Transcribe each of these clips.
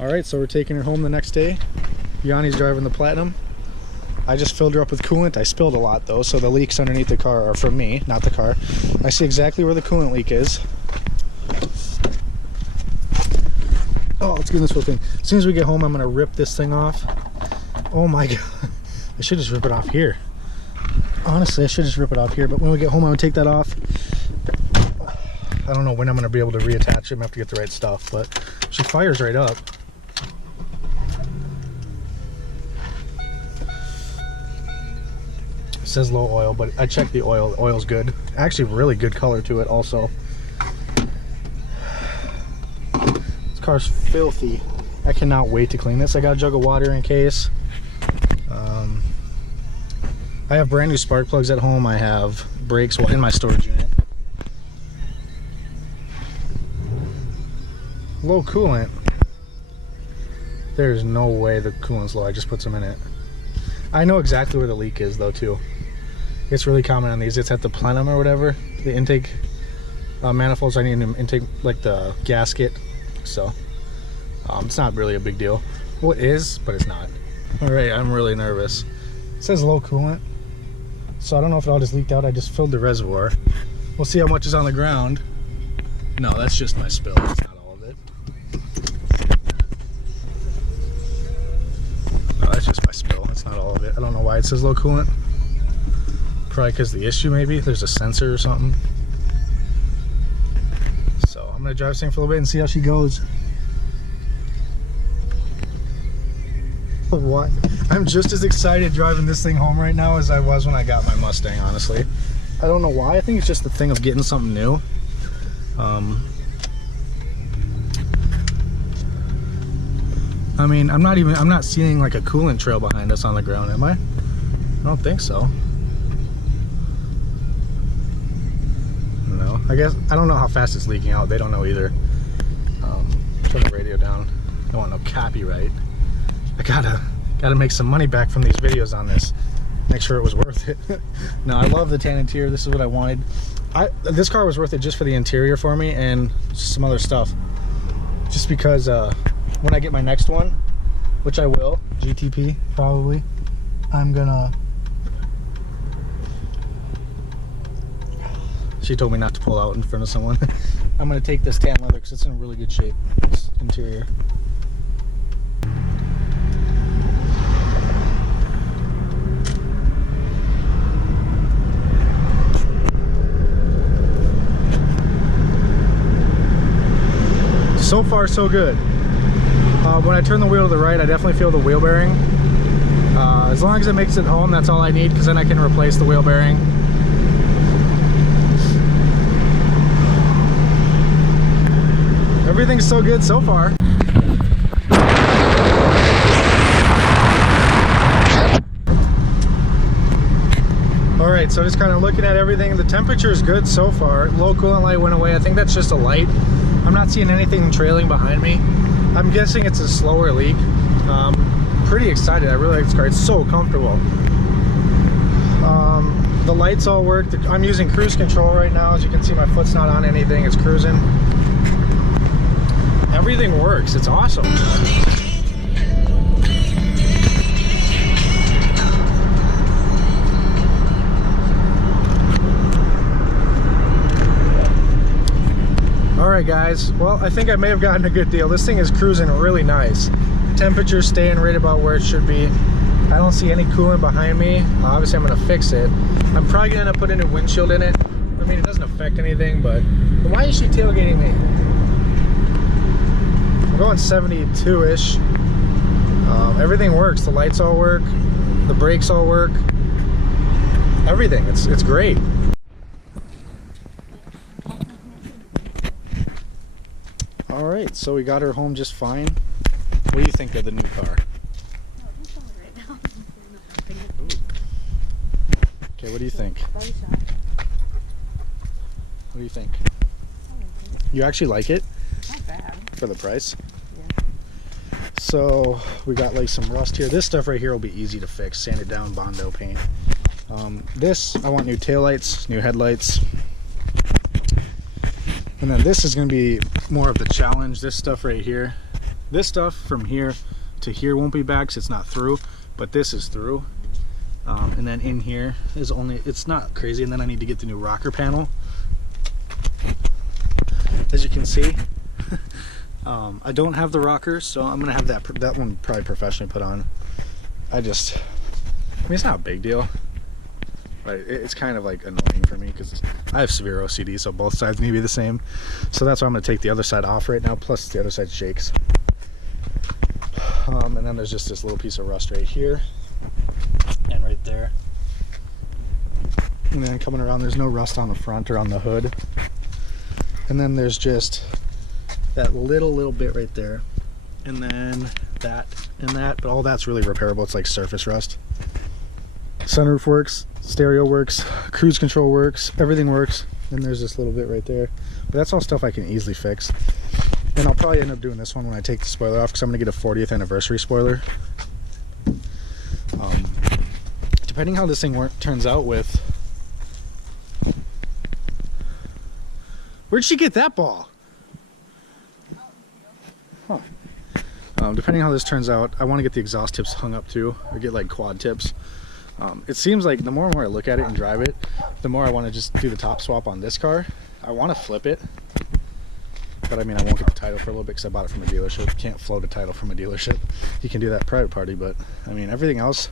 Alright, so we're taking her home the next day. Yanni's driving the Platinum. I just filled her up with coolant. I spilled a lot though, so the leaks underneath the car are from me, not the car. I see exactly where the coolant leak is. Oh, let's get in this whole thing. As soon as we get home, I'm gonna rip this thing off. Oh my god. I should just rip it off here. Honestly, I should just rip it off here, but when we get home, I'm gonna take that off. I don't know when I'm gonna be able to reattach it. I'm gonna have to get the right stuff, but she fires right up. It says low oil, but I checked the oil. The oil's good. Actually, really good color to it also. This car's filthy. I cannot wait to clean this. I got a jug of water in case. I have brand new spark plugs at home. I have brakes in my storage unit. Low coolant. There's no way the coolant's low. I just put some in it. I know exactly where the leak is though too. It's really common on these. It's at the plenum or whatever. The intake manifolds. I need an intake, like the gasket. So it's not really a big deal. Well, it is, but it's not. All right, I'm really nervous. It says low coolant. So I don't know if it all just leaked out. I just filled the reservoir. We'll see how much is on the ground. No, that's just my spill. That's not all of it. No, that's just my spill. That's not all of it. I don't know why it says low coolant. Probably because the issue, maybe. There's a sensor or something. So I'm going to drive this thing for a little bit and see how she goes. What? I'm just as excited driving this thing home right now as I was when I got my Mustang, honestly. I don't know why. I think it's just the thing of getting something new. I mean, I'm not seeing like a coolant trail behind us on the ground, am I? I don't think so. No, I guess, I don't know how fast it's leaking out. They don't know either. Turn the radio down. I don't want no copyright. I gotta make some money back from these videos on this. Make sure it was worth it. No, I love the tan interior. This is what I wanted. This car was worth it just for the interior for me and some other stuff. Just because when I get my next one, which I will, GTP probably, I'm gonna... She told me not to pull out in front of someone. I'm gonna take this tan leather because it's in really good shape, this interior. So far, so good. When I turn the wheel to the right, I definitely feel the wheel bearing. As long as it makes it home, that's all I need, because then I can replace the wheel bearing. Everything's so good so far. Alright, so just kind of looking at everything. The temperature is good so far. Low coolant light went away. I think that's just a light. I'm not seeing anything trailing behind me. I'm guessing it's a slower leak. Pretty excited. I really like this car. It's so comfortable. The lights all work. I'm using cruise control right now. As you can see, my foot's not on anything. It's cruising. Everything works. It's awesome. Alright guys, well, I think I may have gotten a good deal. This thing is cruising really nice. Temperature's staying right about where it should be. I don't see any coolant behind me. Obviously I'm going to fix it. I'm probably going to end up putting a windshield in it. I mean, it doesn't affect anything, but why is she tailgating me? I'm going 72-ish. Everything works. The lights all work. The brakes all work. Everything. It's great. Alright, so we got her home just fine. What do you think of the new car? Okay, what do you think? What do you think? You actually like it? Not bad. For the price? Yeah. So we got like some rust here. This stuff right here will be easy to fix. Sanded down Bondo paint. This, I want new taillights, new headlights. And then this is going to be more of the challenge. This stuff right here This stuff from here to here won't be back, so it's not through, but this is through. And then in here is only, it's not crazy. And then I need to get the new rocker panel. As you can see, I don't have the rockers, so I'm gonna have that one probably professionally put on. I mean, it's not a big deal, but it's kind of like annoying for me because I have severe OCD, so both sides need to be the same. So that's why I'm gonna take the other side off right now, plus the other side shakes. And then there's just this little piece of rust right here and right there. And then coming around, there's no rust on the front or on the hood. And then there's just that little bit right there. And then that and that, but all that's really repairable. It's like surface rust. Sunroof works, stereo works, cruise control works, everything works. And there's this little bit right there. But that's all stuff I can easily fix. And I'll probably end up doing this one when I take the spoiler off, because I'm going to get a 40th anniversary spoiler. Depending how this thing turns out with... Where'd she get that ball? Huh. Depending how this turns out, I want to get the exhaust tips hung up too, or get like quad tips. It seems like the more and more I look at it and drive it, the more I want to just do the top swap on this car. I want to flip it. But I mean, I won't get the title for a little bit because I bought it from a dealership. Can't float a title from a dealership. You can do that private party, but I mean, everything else,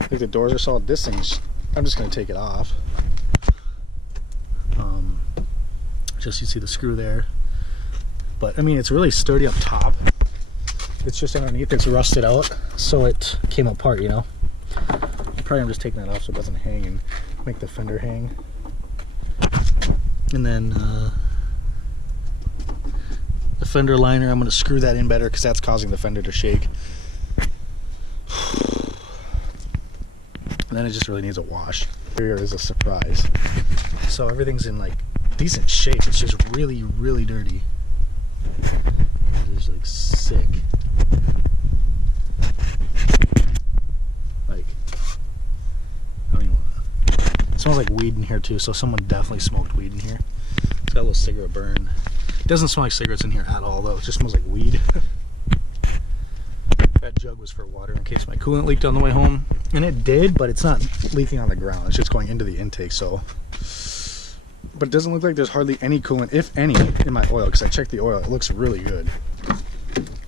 like the doors are solid. This thing's, I'm just going to take it off. Just you see the screw there. But I mean, it's really sturdy up top. It's just underneath, it's rusted out, so it came apart, you know. Probably I'm just taking that off so it doesn't hang and make the fender hang. And then the fender liner, I'm going to screw that in better because that's causing the fender to shake. And then it just really needs a wash. Here is a surprise. So everything's in like decent shape. It's just really dirty. It is like sick. Like, I don't even want to. It smells like weed in here too, so someone definitely smoked weed in here. It's got a little cigarette burn. It doesn't smell like cigarettes in here at all though, it just smells like weed. That jug was for water in case my coolant leaked on the way home. And it did, but it's not leaking on the ground, it's just going into the intake, so. But it doesn't look like there's hardly any coolant, if any, in my oil, because I checked the oil, it looks really good.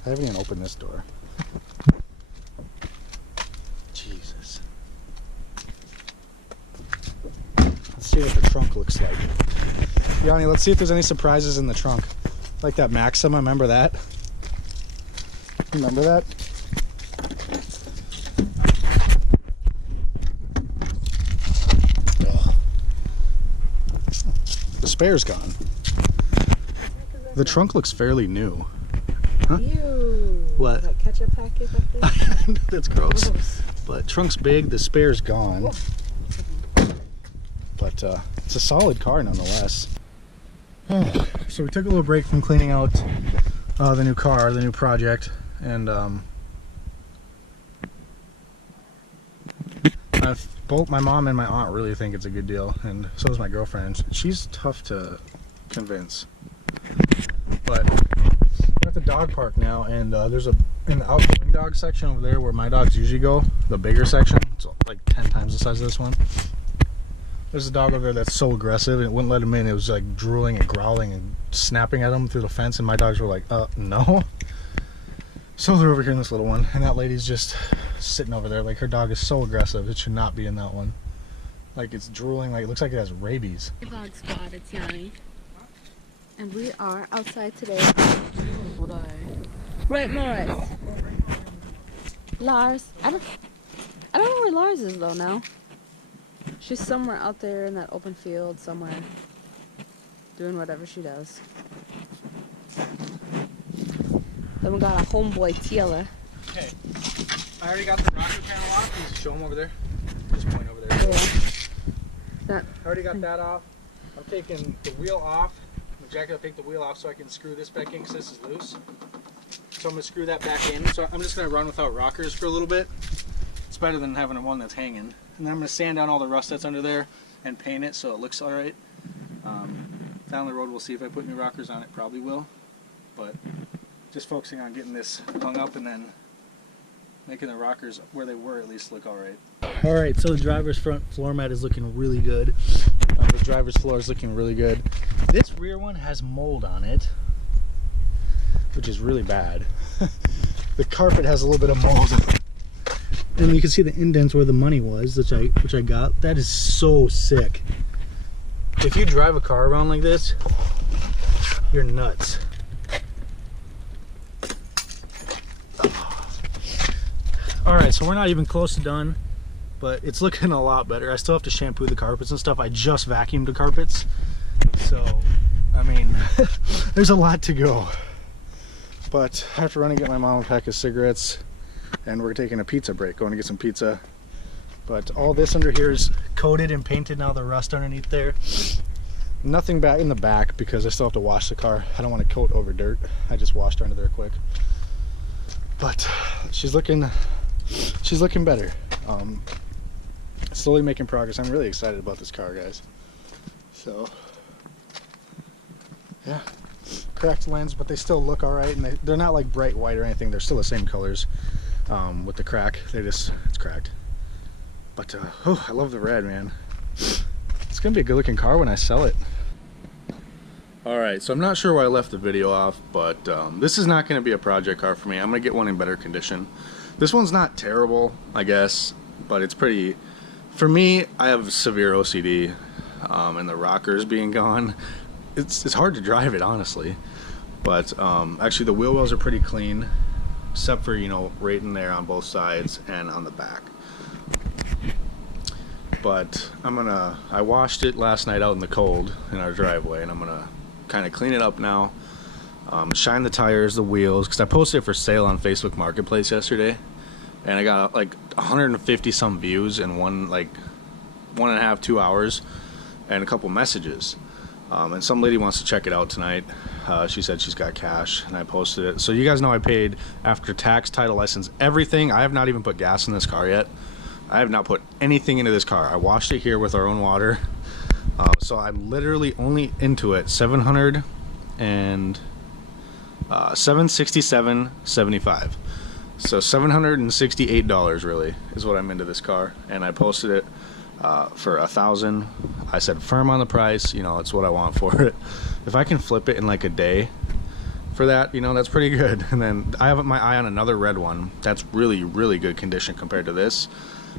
I haven't even opened this door. Jesus. Let's see what the trunk looks like. Yanni, let's see if there's any surprises in the trunk. Like that Maxima, remember that? Remember that? Ugh. The spare's gone. The trunk looks fairly new. Huh? Ew. What? Like ketchup packet, I think. That's gross. But trunk's big, the spare's gone. But it's a solid car nonetheless. So we took a little break from cleaning out the new car, the new project, and both my mom and my aunt really think it's a good deal, and so does my girlfriend. She's tough to convince. But we're at the dog park now, and there's in the outgoing dog section over there where my dogs usually go, the bigger section, it's like 10 times the size of this one. There's a dog over there that's so aggressive, and it wouldn't let him in. It was like drooling and growling and snapping at him through the fence, and my dogs were like, no. So they're over here in this little one, and that lady's just sitting over there. Like, her dog is so aggressive, it should not be in that one. Like, it's drooling, like, it looks like it has rabies. Dog spot, it's Yanni. And we are outside today. Right, Morris. Lars. I don't know where Lars is though now. She's somewhere out there in that open field somewhere. Doing whatever she does. Then we got a homeboy Taylor. Okay. I already got the rocker panel off. Can you show them over there? Just point over there. Yeah. I already got that off. I'm taking the wheel off. Jack, I'll take the wheel off so I can screw this back in because this is loose. So I'm going to screw that back in. So I'm just going to run without rockers for a little bit. It's better than having one that's hanging. And then I'm going to sand down all the rust that's under there and paint it so it looks alright. Down the road we'll see if I put new rockers on it. Probably will. But just focusing on getting this hung up and then making the rockers where they were at least look all right. All right, so the driver's front floor mat is looking really good. The driver's floor is looking really good. This rear one has mold on it, which is really bad. The carpet has a little bit of mold. And you can see the indents where the money was, which I got. That is so sick. If you drive a car around like this, you're nuts. Alright, so we're not even close to done, but it's looking a lot better. I still have to shampoo the carpets and stuff. I just vacuumed the carpets. So, I mean, there's a lot to go. But I have to run and get my mom a pack of cigarettes, and we're taking a pizza break, going to get some pizza. But all this under here is coated and painted now, the rust underneath there. Nothing back in the back because I still have to wash the car. I don't want to coat over dirt. I just washed her under there quick. But she's looking better. Slowly making progress. I'm really excited about this car, guys. So, yeah. Cracked lens, but they still look all right, and they're not like bright white or anything. They're still the same colors with the crack. It's cracked. But oh, I love the red, man. It's gonna be a good looking car when I sell it. Alright, so I'm not sure why I left the video off, but this is not gonna be a project car for me. I'm gonna get one in better condition. This one's not terrible, I guess, but it's pretty, for me, I have severe OCD, and the rockers being gone, it's hard to drive it, honestly. But actually the wheel wells are pretty clean, except for, you know, right in there on both sides and on the back. But I washed it last night out in the cold in our driveway, and I'm gonna kind of clean it up now, shine the tires, the wheels, because I posted it for sale on Facebook Marketplace yesterday, and I got like 150 some views in 1.5, 2 hours, and a couple messages. And some lady wants to check it out tonight. She said she's got cash, and I posted it. So you guys know I paid after tax, title, license, everything. I have not even put gas in this car yet. I have not put anything into this car. I washed it here with our own water. So I'm literally only into it $767.75. So $768 really is what I'm into this car, and I posted it for $1,000. I said firm on the price. You know, it's what I want for it. If I can flip it in like a day for that, you know, that's pretty good. And then I have my eye on another red one that's really, really good condition compared to this.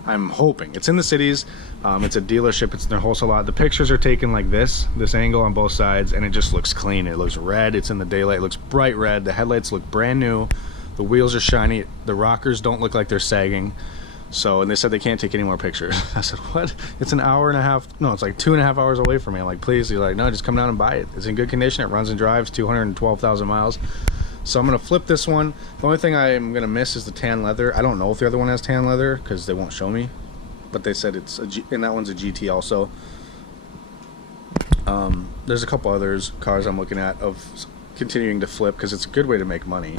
I'm hoping. It's in the cities. It's a dealership. It's in their wholesale lot. The pictures are taken like this angle on both sides, and it just looks clean. It looks red. It's in the daylight. It looks bright red. The headlights look brand new. The wheels are shiny. The rockers don't look like they're sagging. So, and they said they can't take any more pictures. I said, what? It's an hour and a half. No, it's like 2.5 hours away from me. I'm like, please. You're like, no, just come down and buy it. It's in good condition. It runs and drives 212,000 miles. So I'm going to flip this one. The only thing I'm going to miss is the tan leather. I don't know if the other one has tan leather because they won't show me. But they said it's and that one's a GT also. There's a couple others cars I'm looking at of continuing to flip because it's a good way to make money.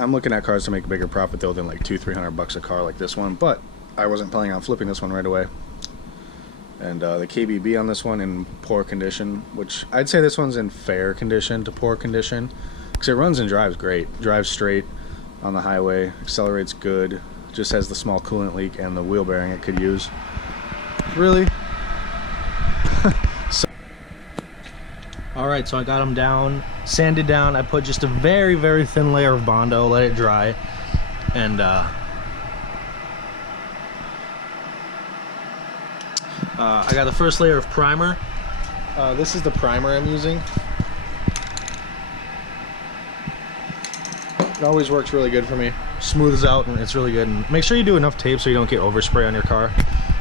I'm looking at cars to make a bigger profit though than like $200-300 a car like this one. But I wasn't planning on flipping this one right away. And the KBB on this one in poor condition, which I'd say this one's in fair condition to poor condition, because it runs and drives great. Drives straight on the highway, accelerates good, just has the small coolant leak and the wheel bearing it could use. Really? Alright, so I got them down, sanded down. I put just a very, very thin layer of Bondo, let it dry, and I got the first layer of primer. This is the primer I'm using. It always works really good for me. Smooths out and it's really good. And make sure you do enough tape so you don't get overspray on your car.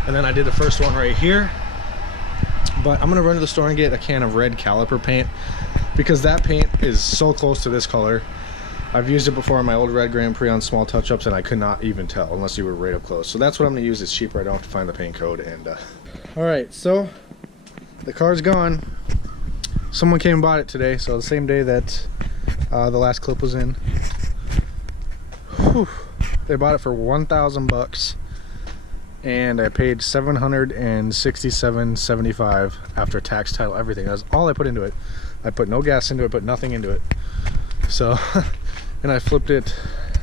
And then I did the first one right here. But I'm gonna run to the store and get a can of red caliper paint because that paint is so close to this color. I've used it before on my old red Grand Prix on small touch-ups and I could not even tell unless you were right up close. So that's what I'm gonna use. It's cheaper. I don't have to find the paint code. And alright, so the car's gone. Someone came and bought it today, so the same day that the last clip was in. Whew. They bought it for $1,000 and I paid $767.75 after tax, title, everything. That's all I put into it. I put no gas into it, put nothing into it. So, and I flipped it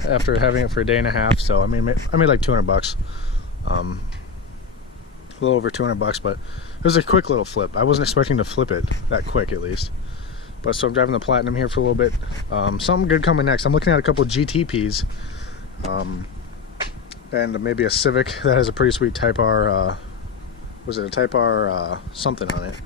after having it for a day and a half. So I made like 200 bucks. A little over 200 bucks, but it was a quick little flip. I wasn't expecting to flip it that quick, at least. But so I'm driving the Platinum here for a little bit. Something good coming next. I'm looking at a couple GTPs, and maybe a Civic that has a pretty sweet Type R. Was it a Type R something on it?